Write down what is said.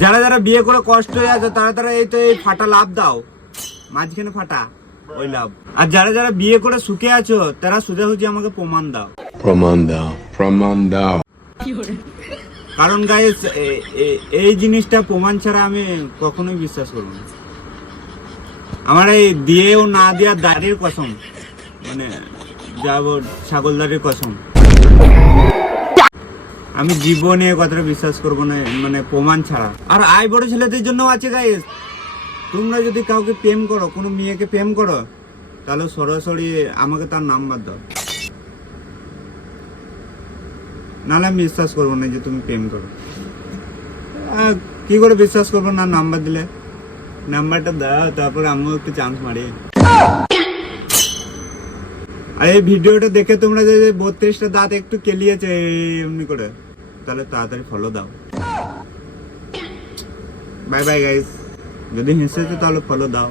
যারা যারা বিয়ে করে কষ্ট হয়ে আছে তারা তারা এই তো এই ফাটা লাভ দাও, মাঝখানে ফাটা ওই লাভ। আর যারা যারা বিয়ে করে সুখে আছো তারা সোজাসুজি আমাকে প্রমাণ দাও, প্রমাণ দাও, প্রমাণ দাও। কারণ গাইস এই জিনিসটা প্রমাণ ছাড়া আমি কখনোই বিশ্বাস করবো না। আমার এই দিয়েও না দেওয়ার দাড়ির কসম, মানে যাব ছাগলদারির কসম, আমি জীবনে কথাটা বিশ্বাস করবো না, মানে প্রমাণ ছাড়া। আর আই বড় ছেলেদের জন্য আছে গাইস, তোমরা যদি কাউকে প্রেম করো, কোনো মেয়েকে প্রেম করো, তাহলে সরাসরি আমাকে তার নাম্বার দাও, নাহলে আমি বিশ্বাস করবো না যে তুমি প্রেম করো। কি করে বিশ্বাস করবো না নাম্বার দিলে? নাম্বারটা দাও, তারপরে আমিও একটু চান্স মারি। আর এই ভিডিওটা দেখে তোমরা যে 32টা দাঁত একটু কেলিয়েছে এমনি করে, তাহলে তাড়াতাড়ি ফলো দাও। বাই বাই গাইস, যদি হেসেছো তাহলে ফলো দাও।